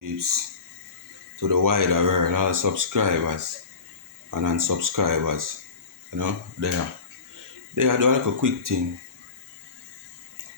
Peeps, to the wider world, all subscribers and unsubscribers, they are do like a quick thing,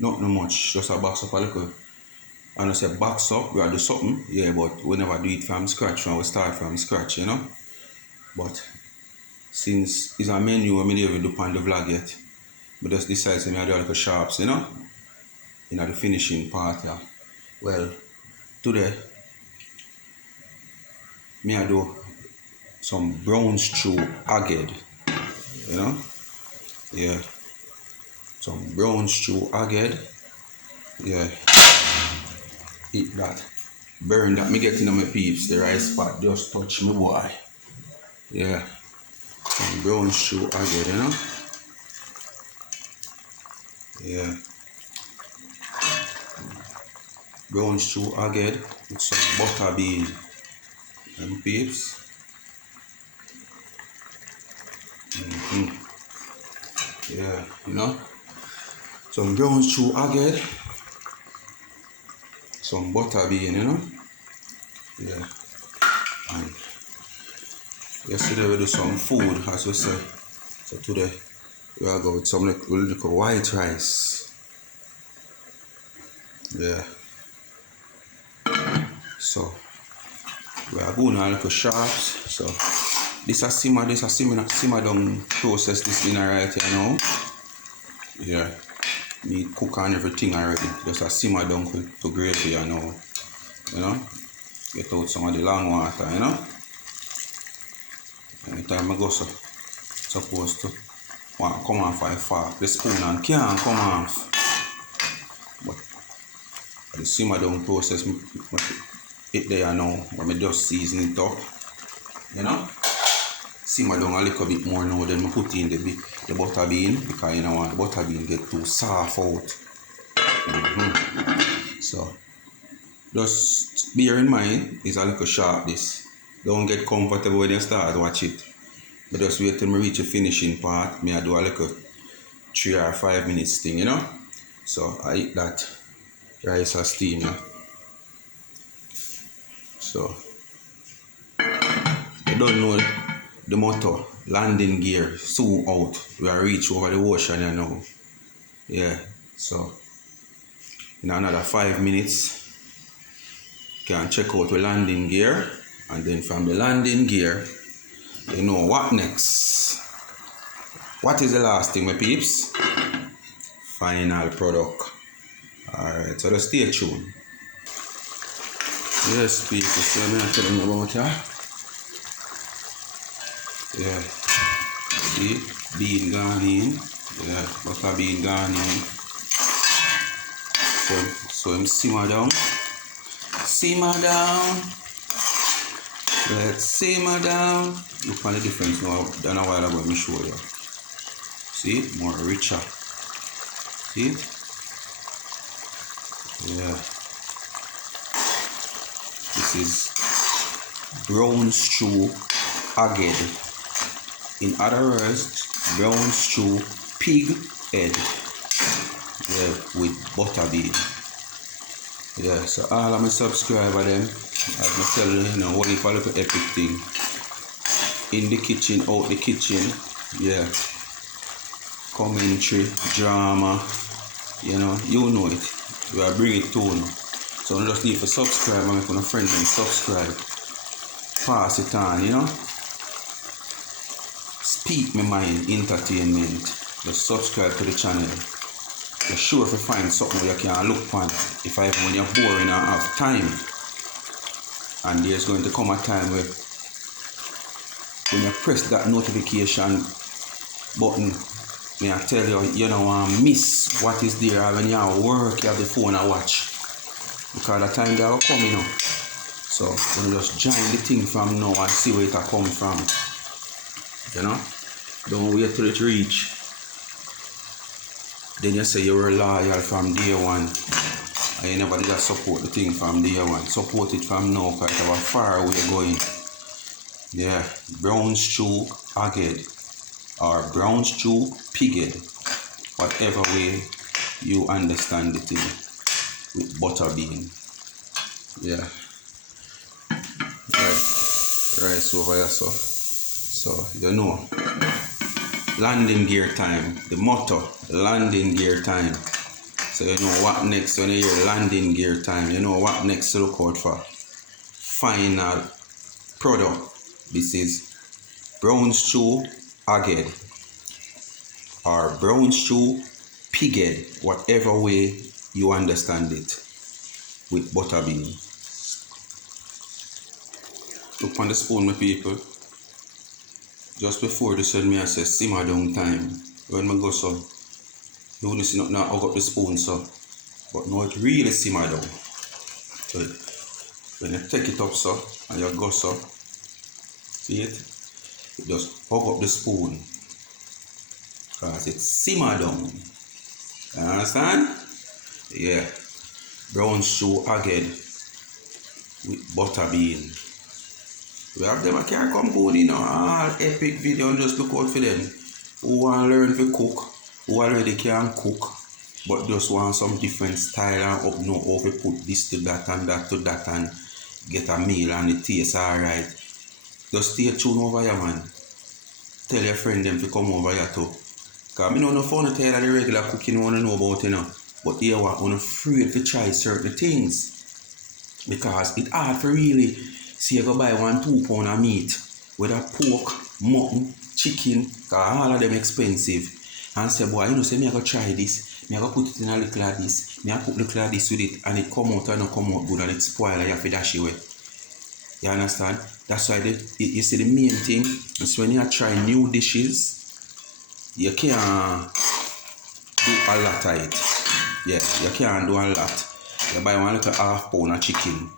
not no much, just a box up a little. And I say box up, we are do something, yeah, but we never do it from scratch when we start from scratch. But since it's a menu, we never do on the vlog yet, we just decide to do like a sharps, in the finishing part, yeah. Well, today, me I do some brown stew aged, you know, yeah. Some brown stew aged, yeah. Eat that. Burn that. Me getting on my peeps. The rice pot just touch me, boy. Yeah. Some brown stew aged, Yeah. Brown stew aged with some butter bean. And peeps. Yeah, Some brown stew aged. Some butter bean, Yeah. And yesterday we do some food, as we say. So today we are going with some little white rice. Yeah. So we are going on little sharps. So this a simmer down process this in right here now. Yeah. Me cook and everything already. Just a simmer down to gravy now. Get out some of the long water, Anytime I go supposed to want to come off by fork, the spoon and can't come off. But the simmer down process, it there now, when I just season it up, Simmer down a little bit more now, then I put in the butter bean, because you don't want the butter bean get too soft out. So, just bear in mind, it's a little sharp this. Don't get comfortable when you start watch it. But just wait till I reach the finishing part. I do a little 3 or 5 minutes thing, So I eat that rice or steam. So you don't know the motto, landing gear, soon out. We are reach over the ocean now. Yeah, so in another 5 minutes, you can check out the landing gear, and then from the landing gear, you know what next. What is the last thing, my peeps? Final product. Alright, so just stay tuned. Yes, people, so I'm going to tell them about that. Yeah. See, bean gone in. Yeah, butter bean gone in. So I'm simmer down. Simmer down. Let's simmer down. Look on the difference now than a while ago. Let me show you. See, more richer. See? Yeah. This is brown stew aged. In other words, brown stew pig head. Yeah, with butter bean. Yeah, so all of my subscribers them, as I tell you, what if I look at epic thing. In the kitchen, out the kitchen, yeah. Commentary, drama, you know it. We are bring it to you. So you just need to subscribe and make a friend and subscribe. Pass it on, Speak my mind, entertainment. Just subscribe to the channel. You're sure if you find something where you can look on. If when you're boring and have time. And there's going to come a time where when you press that notification button, may I tell you, you don't want to miss what is there. When you're at work, you have the phone and watch. Because the time that will come, So, you just join the thing from now and see where it come from. Don't wait till it reach. Then you say you were loyal from day one. And you never did support the thing from day one. Support it from now because it's a far away going. Yeah, brown stew aged or brown stew piged. Whatever way you understand the thing with butter bean. Yeah. rice over here, so you know, landing gear time, the motto, landing gear time. So you know what next when you hear landing gear time, you know what next to look out for. Final product. This is brown stew aged or brown stew pighead, whatever way you understand it, with butter bean. Look on the spoon, my people. Just before this when me I say simmer down time. When I go so, you wouldn't see nothing now hug up the spoon so. But now it really simmer down. So when you take it up so and you go so, see it? You just hug up the spoon. Cause it simmer down. You understand? Yeah. Brown stew aged with butter bean. We have them that can come good, you know, all epic video, and just look out for them. Who want to learn to cook, who already can cook, but just want some different style and up know how to put this to that and that to that and get a meal and it tastes alright. Just stay tuned over here, man. Tell your friend them to come over here too. Cause I know no fun to tell the regular cooking you want to know about, you know. But here what, I'm afraid to try certain things. Because it's hard for really see you go buy 1-2 pound of meat, whether pork, mutton, chicken, cause all of them expensive. And say, boy, you know, say me I go try this, me I go put it in a little of this, me I put little of this with it, and it come out and not come out good and it spoil and you have to dash it away. You understand? That's why you see the main thing is when you try new dishes, you can't do a lot of it. Yeah, you can't do a lot. You buy 1 little half pound of chicken,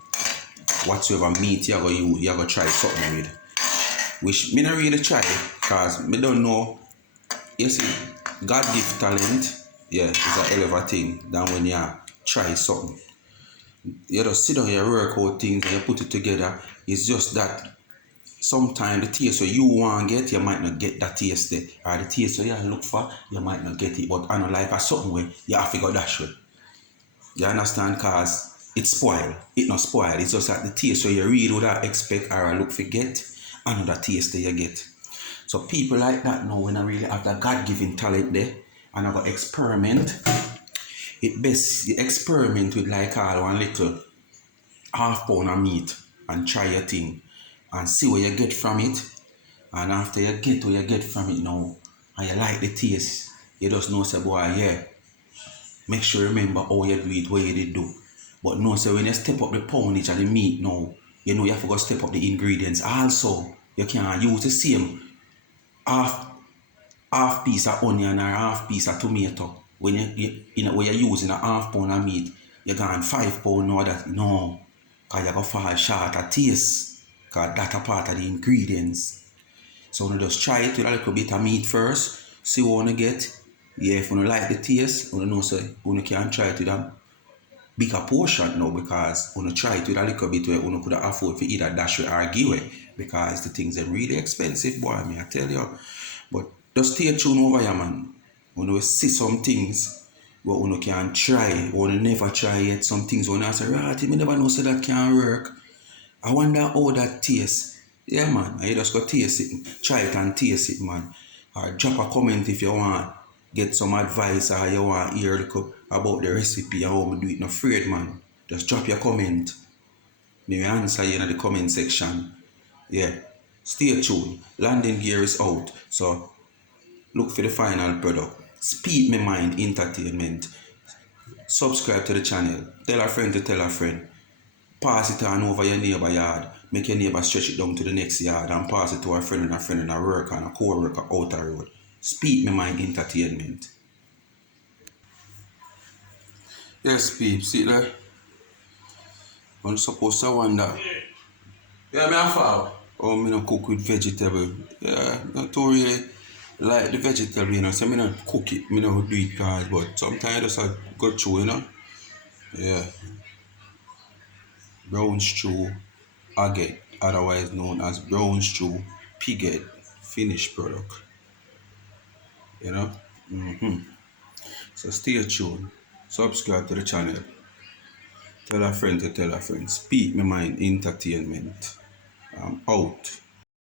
whatsoever meat you're going to use, you're going to try something with. Which me not really try, because me don't know. You see, God give talent, yeah, is a hell of a thing than when you try something. You just sit down here, work out things, and you put it together. It's just that sometimes the taste you want to get, you might not get that taste there. Or the taste you look for, you might not get it. But I know like a something way, you have to go that way. You understand? Because it's spoiled. It not spoiled. It's just like the taste you really would expect or look for get, another taste that you get. So people like that now when I really have that God-given talent there and I got experiment, it best you experiment with like all 1 little half pound of meat and try your thing and see what you get from it. And after you get what you get from it now and you like the taste, you just know say boy, yeah, make sure you remember how you do it, what you did do. But no, so when you step up the poundage and the meat now, you know you have to go step up the ingredients. Also, you can use the same half piece of onion or half piece of tomato. When when you're using a half pound of meat, you're going 5 pound now that no. Cause you're gonna fall short of taste. Cause that's a part of the ingredients. So you just try it with a little bit of meat first, see what you wanna get. Yeah, if you don't like the taste, you know say you can try it with a bigger portion now because you try it with a little bit where you could afford to either dash it or give it because the things are really expensive, boy, me I tell you. But just stay tuned over here, man. You will see some things where you can try, or you never try yet. Some things when I say, right, me never know so that can work. I wonder how that tastes. Yeah, man. You just go taste it. Try it and taste it, man. Or drop a comment if you want get some advice or you want to hear about the recipe and how we do it. Not afraid, man. Just drop your comment. Me will answer you in the comment section. Yeah. Stay tuned. Landing gear is out. So look for the final product. Speed Me Mind Entertainment. Subscribe to the channel. Tell a friend to tell a friend. Pass it on over your neighbor yard. Make your neighbor stretch it down to the next yard and pass it to a friend and a worker and a co-worker out the road. Speed Me Mind Entertainment. Yes, peeps, see there? I'm supposed to wonder. Yeah, me a fall. Oh, me no cook with vegetable. Yeah, not too really like the vegetable, you know. So me not cook it, me not do it guys, but sometimes I just go through, you know. Yeah. Brown stew aged, otherwise known as brown stew pighead, finished product. You know? So stay tuned. Subscribe to the channel. Tell a friend to tell a friend. Speak Me Mind Entertainment. out.